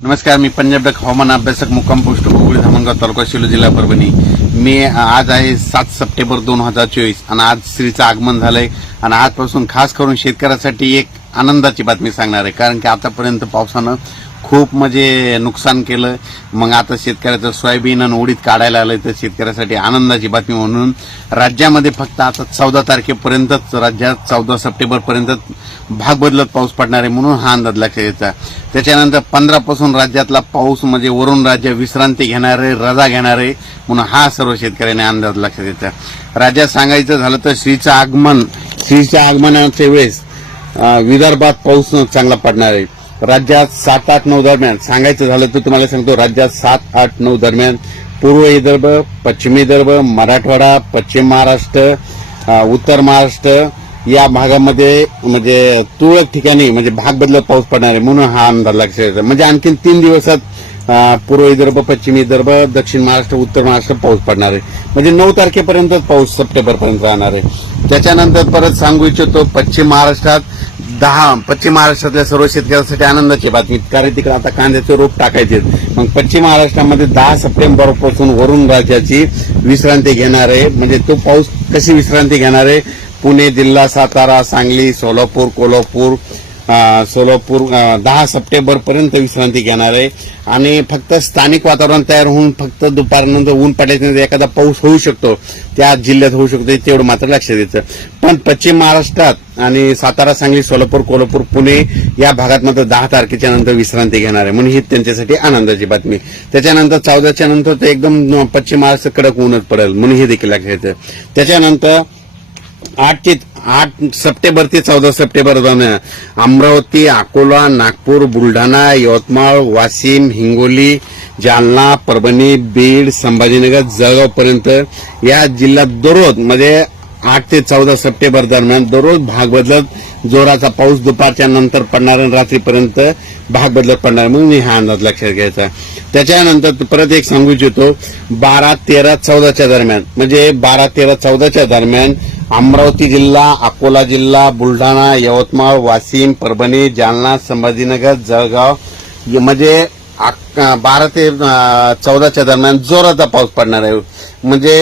नमस्कार मी पंजाब डक हवामान अभ्यासक मुक्काम पोस्ट हुगळी धामणगाव तालुका शिलो जिल्हा परभणी. मी आज आहे सात सप्टेंबर दोन हजार चोवीस आणि आज श्रीचं आगमन झालंय आणि आजपासून खास करून शेतकऱ्यासाठी एक आनंदाची बातमी सांगणार आहे. कारण की आतापर्यंत पावसानं खूप म्हणजे नुकसान केलं. मग आता शेतकऱ्याचं सोयाबीन आणि उडीद काढायला आलं तर शेतकऱ्यासाठी आनंदाची बातमी म्हणून राज्यामध्ये फक्त आता चौदा तारखेपर्यंतच राज्यात चौदा सप्टेंबरपर्यंत भाग बदलत पाऊस पडणार आहे म्हणून हा अंदाज लक्षात घ्यायचा त्याच्यानंतर पंधरापासून राज्यातला पाऊस म्हणजे वरून राज्य विश्रांती घेणार आहे रजा घेणार आहे म्हणून हा सर्व शेतकऱ्यांनी अंदाज लक्षात घ्यायचा राज्यात सांगायचं झालं तर श्रीचं आगमन श्रीच्या आगमनाच्या वेळेस विदर्भात पाऊस चांगला पडणार आहे. राज्यात सात आठ नऊ दरम्यान. सांगायचं झालं तर तुम्हाला सांगतो राज्यात सात आठ नऊ दरम्यान. पूर्व विदर्भ पश्चिम विदर्भ मराठवाडा पश्चिम महाराष्ट्र उत्तर महाराष्ट्र या भागामध्ये म्हणजे तुरळक ठिकाणी म्हणजे भाग बदलत पाऊस पडणार आहे म्हणून हा अंदाज लक्षात येतो. म्हणजे आणखीन तीन दिवसात पूर्व विदर्भ पश्चिम विदर्भ दक्षिण महाराष्ट्र उत्तर महाराष्ट्र पाऊस पडणार आहे. म्हणजे नऊ तारखेपर्यंतच पाऊस सप्टेंबरपर्यंत राहणार आहे. त्याच्यानंतर परत सांगू इच्छितो पश्चिम महाराष्ट्रात दहा पश्चिम महाराष्ट्रातल्या सर्व शेतकऱ्यांसाठी आनंदाची बातमी. कारण तिकडे आता कांद्याचे रोप टाकायचे मग पश्चिम महाराष्ट्रामध्ये दहा सप्टेंबरपासून वरून राज्याची विश्रांती घेणार आहे. म्हणजे तो पाऊस कशी विश्रांती घेणार आहे? पुणे जिल्हा सातारा सांगली सोलापूर कोल्हापूर सोलापूर दहा सप्टेंबरपर्यंत विश्रांती घेणार आहे. आणि फक्त स्थानिक वातावरण तयार होऊन फक्त दुपारनंतर ऊन पडल्याच्यानंतर एखादा पाऊस होऊ शकतो. त्या जिल्ह्यात होऊ शकतो तेवढं मात्र लक्षात द्यायचं पण पश्चिम महाराष्ट्रात आणि सातारा सांगली सोलापूर कोल्हापूर पुणे या भागात मात्र दहा तारखेच्या नंतर विश्रांती घेणार आहे. म्हणून ही त्यांच्यासाठी आनंदाची बातमी. त्याच्यानंतर चौदाच्या नंतर ते एकदम पश्चिम महाराष्ट्र कडक ऊनच पडेल. म्हणून हे देखील लक्षात येतं. त्याच्यानंतर आठ ते आठ सप्टेंबर ते चौदा सप्टेंबर दरम्यान अमरावती अकोला नागपूर बुलढाणा यवतमाळ वाशिम हिंगोली जालना परभणी बीड संभाजीनगर जळगावपर्यंत या जिल्ह्यात दररोज म्हणजे आठ ते चौदा सप्टेंबर दरम्यान दररोज भाग बदलत जोराचा पाऊस दुपारच्या नंतर पडणार आणि रात्रीपर्यंत भाग बदलत पडणार म्हणून मी हा अंदाज लक्षात घ्यायचा. त्याच्यानंतर परत एक सांगू इच्छितो बारा तेरा चौदाच्या दरम्यान म्हणजे बारा तेरा चौदाच्या दरम्यान अमरावती जिल्हा अकोला जिल्हा बुलढाणा यवतमाळ वाशिम परभणी जालना संभाजीनगर जळगाव. म्हणजे बारा ते चौदाच्या दरम्यान जोराचा पाऊस पडणार आहे. म्हणजे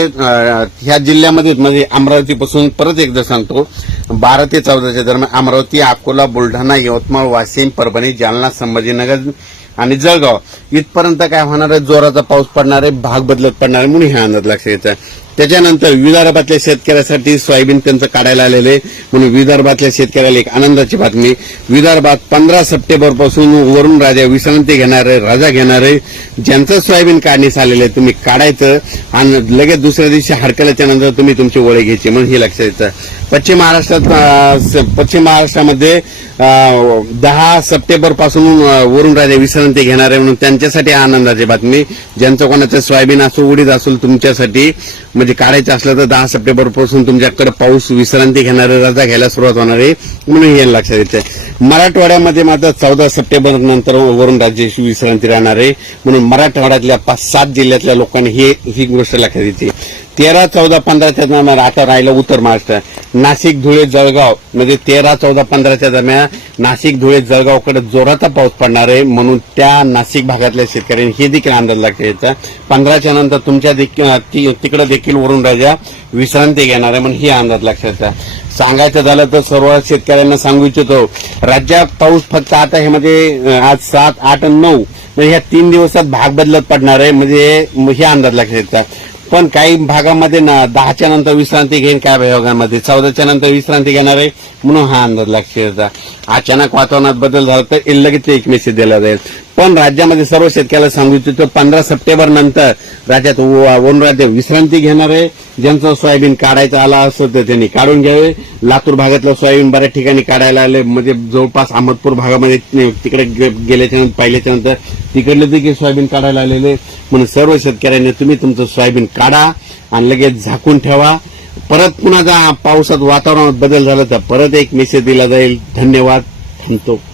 ह्या जिल्ह्यामध्ये म्हणजे अमरावतीपासून परत एकदा सांगतो बारा ते चौदाच्या दरम्यान अमरावती अकोला बुलढाणा यवतमाळ वाशिम परभणी जालना संभाजीनगर आणि जळगाव. इथपर्यंत काय होणार आहे? जोराचा पाऊस पडणार आहे भाग बदलत पडणार आहे म्हणून ह्या अंदाज लक्षात घ्यायचा त्याच्यानंतर विदर्भातल्या शेतकऱ्यासाठी सोयाबीन त्यांचं काढायला आलेलं आहे. म्हणून विदर्भातल्या शेतकऱ्याला एक आनंदाची बातमी. विदर्भात पंधरा सप्टेंबरपासून वरून राजा विश्रांती घेणार आहे रजा घेणार आहे. ज्यांचं सोयाबीन काढण्यास आलेलं आहे तुम्ही काढायचं आणि लगेच दुसऱ्या दिवशी हडकल्याच्या नंतर तुम्ही तुमची ओळे घ्यायची म्हणून हे लक्षात येतं. पश्चिम महाराष्ट्रात पश्चिम महाराष्ट्रामध्ये दहा सप्टेंबरपासून वरून राजा विश्रांती घेणार आहे म्हणून त्यांच्यासाठी आनंदाची बातमी. ज्यांचं कोणाचं सोयाबीन असो उडीद असो तुमच्यासाठी म्हणजे काढायचं असलं तर दहा सप्टेंबरपासून तुमच्याकडे पाऊस विश्रांती घेणारे रजा घ्यायला सुरुवात होणार आहे म्हणून हे लक्षात येतं मराठवाड्यामध्ये मात्र चौदा सप्टेंबर नंतर वरून राज्याची विश्रांती राहणार आहे म्हणून मराठवाड्यातल्या पाच सात जिल्ह्यातल्या लोकांनी हे ही गोष्ट लक्षात येते. तेरा चौदा पंधराच्या दरम्यान आता राहिलं उत्तर महाराष्ट्र. नाशिक धुळे जळगाव. म्हणजे तेरा चौदा पंधराच्या दरम्यान नाशिक धुळे जळगावकडे जोराचा पाऊस पडणार आहे म्हणून त्या नाशिक भागातल्या शेतकऱ्यांनी हे देखील अंदाज लागते यायचा पंधराच्या नंतर तुमच्या देखील तिकडे देखील वरून राजा विश्रांती घेणार आहे म्हणून हे अंदाज लक्षात सांगायचं झालं तर सर्व शेतकऱ्यांना सांगू इच्छितो राज्यात पाऊस फक्त आता हे म्हणजे आज सात आठ आणि नऊ म्हणजे ह्या तीन दिवसात भाग बदलत पडणार आहे. म्हणजे हे अंदाज लक्षात येतात पण काही भागामध्ये ना दहाच्या नंतर विश्रांती घेईन काय भागामध्ये चौदाच्या नंतर विश्रांती घेणार आहे? म्हणून हा अंदाज लक्षात येतात अचानक वातावरणात बदल झाला तर लगेच एक मेसेज दिला जाईल. पण राज्यामध्ये सर्व शेतकऱ्याला सांगू इच्छितो पंधरा सप्टेंबर नंतर राज्यात व- वन राज्य विश्रांती घेणार आहे. ज्यांचं सोयाबीन काढायचं आला असं तर त्यांनी काढून घ्यावे. लातूर भागातलं सोयाबीन बऱ्याच ठिकाणी काढायला आले. म्हणजे जवळपास अहमदपूर भागामध्ये तिकडे गे- गेल्याच्यानंतर पाहिल्याच्या नंतर तिकडले देखील सोयाबीन काढायला आलेले. म्हणून सर्व शेतकऱ्यांनी तुम्ही तुमचं सोयाबीन काढा आणि लगेच झाकून ठेवा. परत पुन्हा जर पावसात वातावरणात बदल झाला तर परत एक मेसेज दिला जाईल. धन्यवाद. थांबतो.